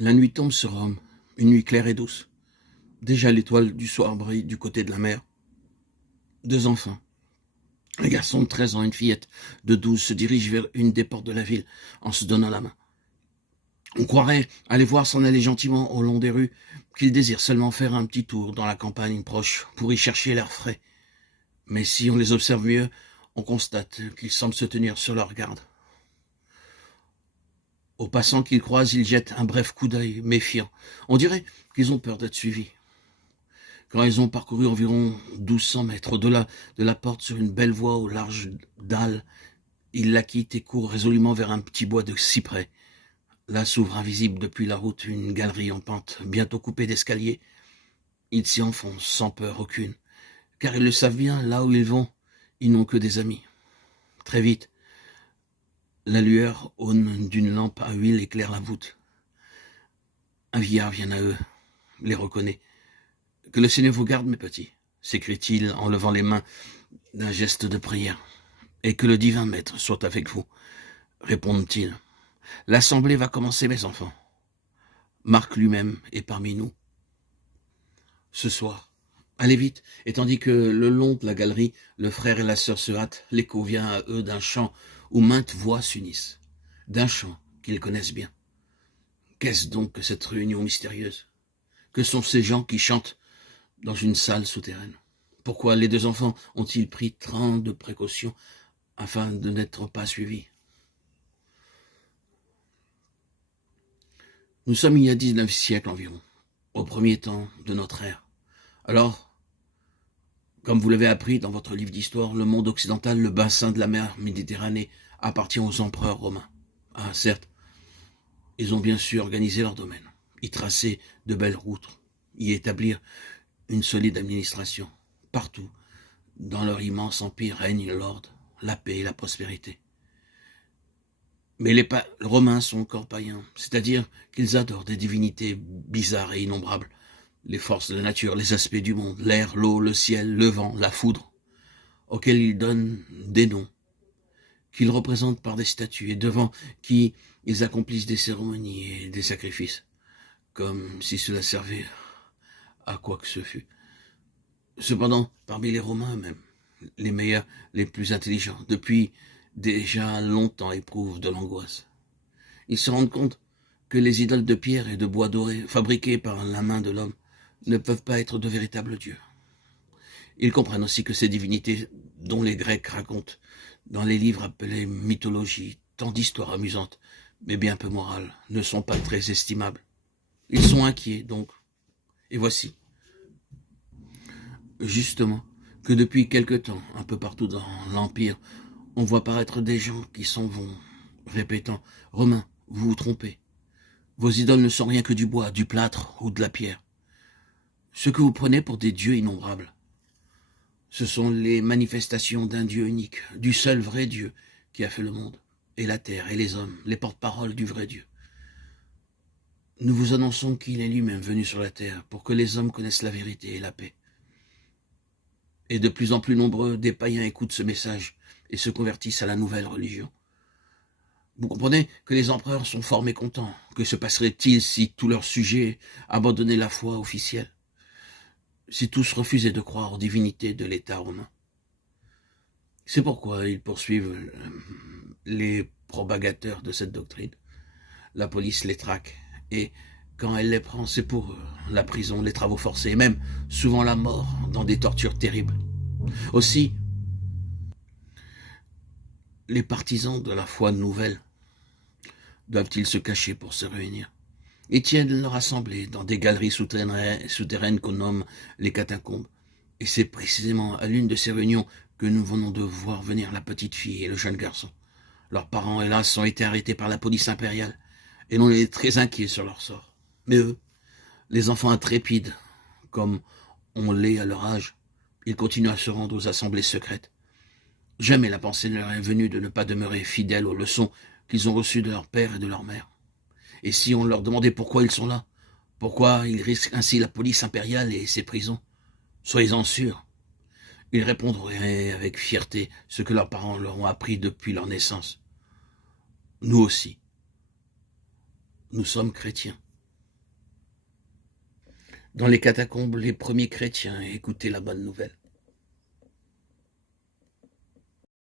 La nuit tombe sur Rome, une nuit claire et douce. Déjà l'étoile du soir brille du côté de la mer. Deux enfants, un garçon de 13 ans et une fillette de 12 se dirigent vers une des portes de la ville en se donnant la main. On croirait aller voir s'en aller gentiment au long des rues, qu'ils désirent seulement faire un petit tour dans la campagne proche pour y chercher l'air frais. Mais si on les observe mieux, on constate qu'ils semblent se tenir sur leur garde. Aux passants qu'ils croisent, ils jettent un bref coup d'œil méfiant. On dirait qu'ils ont peur d'être suivis. Quand ils ont parcouru environ 1200 mètres au-delà de la porte sur une belle voie aux larges dalles, ils la quittent et courent résolument vers un petit bois de cyprès. Là s'ouvre invisible depuis la route une galerie en pente, bientôt coupée d'escaliers. Ils s'y enfoncent sans peur aucune, car ils le savent bien, là où ils vont, ils n'ont que des amis. Très vite, la lueur aune d'une lampe à huile éclaire la voûte. Un vieillard vient à eux, les reconnaît. « Que le Seigneur vous garde, mes petits », s'écrie-t-il en levant les mains d'un geste de prière. « Et que le divin maître soit avec vous », répondent-ils. « L'assemblée va commencer, mes enfants. Marc lui-même est parmi nous. » Ce soir, allez vite, et tandis que le long de la galerie, le frère et la sœur se hâtent, l'écho vient à eux d'un chant où maintes voix s'unissent, d'un chant qu'ils connaissent bien. Qu'est-ce donc que cette réunion mystérieuse? Que sont ces gens qui chantent dans une salle souterraine? Pourquoi les deux enfants ont-ils pris tant de précautions afin de n'être pas suivis? Nous sommes il y a 19 siècles environ, au premier temps de notre ère. Alors, comme vous l'avez appris dans votre livre d'histoire, le monde occidental, le bassin de la mer Méditerranée, appartient aux empereurs romains. Ah, certes, ils ont bien su organiser leur domaine, y tracer de belles routes, y établir une solide administration. Partout, dans leur immense empire, règne l'ordre, la paix et la prospérité. Mais les Romains sont encore païens, c'est-à-dire qu'ils adorent des divinités bizarres et innombrables, les forces de la nature, les aspects du monde, l'air, l'eau, le ciel, le vent, la foudre, auxquels ils donnent des noms, qu'ils représentent par des statues et devant qui ils accomplissent des cérémonies et des sacrifices, comme si cela servait à quoi que ce fût. Cependant, parmi les Romains même, les meilleurs, les plus intelligents, depuis déjà longtemps éprouvent de l'angoisse. Ils se rendent compte que les idoles de pierre et de bois doré, fabriquées par la main de l'homme, ne peuvent pas être de véritables dieux. Ils comprennent aussi que ces divinités, dont les Grecs racontent dans les livres appelés mythologie, tant d'histoires amusantes, mais bien peu morales, ne sont pas très estimables. Ils sont inquiets, donc. Et voici, justement, que depuis quelque temps, un peu partout dans l'Empire, on voit paraître des gens qui s'en vont, répétant « Romains, vous vous trompez. Vos idoles ne sont rien que du bois, du plâtre ou de la pierre. Ce que vous prenez pour des dieux innombrables, ce sont les manifestations d'un Dieu unique, du seul vrai Dieu qui a fait le monde, et la terre, et les hommes, les porte-paroles du vrai Dieu. Nous vous annonçons qu'il est lui-même venu sur la terre pour que les hommes connaissent la vérité et la paix. » Et de plus en plus nombreux des païens écoutent ce message et se convertissent à la nouvelle religion. Vous comprenez que les empereurs sont fort mécontents. Que se passerait-il si tous leurs sujets abandonnaient la foi officielle? Si tous refusaient de croire aux divinités de l'État romain? C'est pourquoi ils poursuivent les propagateurs de cette doctrine. La police les traque et quand elle les prend, c'est pour la prison, les travaux forcés et même souvent la mort dans des tortures terribles. Aussi, les partisans de la foi nouvelle doivent-ils se cacher pour se réunir? Ils tiennent leur assemblée dans des galeries souterraines qu'on nomme les catacombes. Et c'est précisément à l'une de ces réunions que nous venons de voir venir la petite fille et le jeune garçon. Leurs parents, hélas, ont été arrêtés par la police impériale et l'on est très inquiets sur leur sort. Mais eux, les enfants intrépides, comme on l'est à leur âge, ils continuent à se rendre aux assemblées secrètes. Jamais la pensée ne leur est venue de ne pas demeurer fidèles aux leçons qu'ils ont reçues de leur père et de leur mère. Et si on leur demandait pourquoi ils sont là, pourquoi ils risquent ainsi la police impériale et ses prisons, soyez-en sûrs, ils répondraient avec fierté ce que leurs parents leur ont appris depuis leur naissance. Nous aussi, nous sommes chrétiens. Dans les catacombes, les premiers chrétiens écoutaient la bonne nouvelle.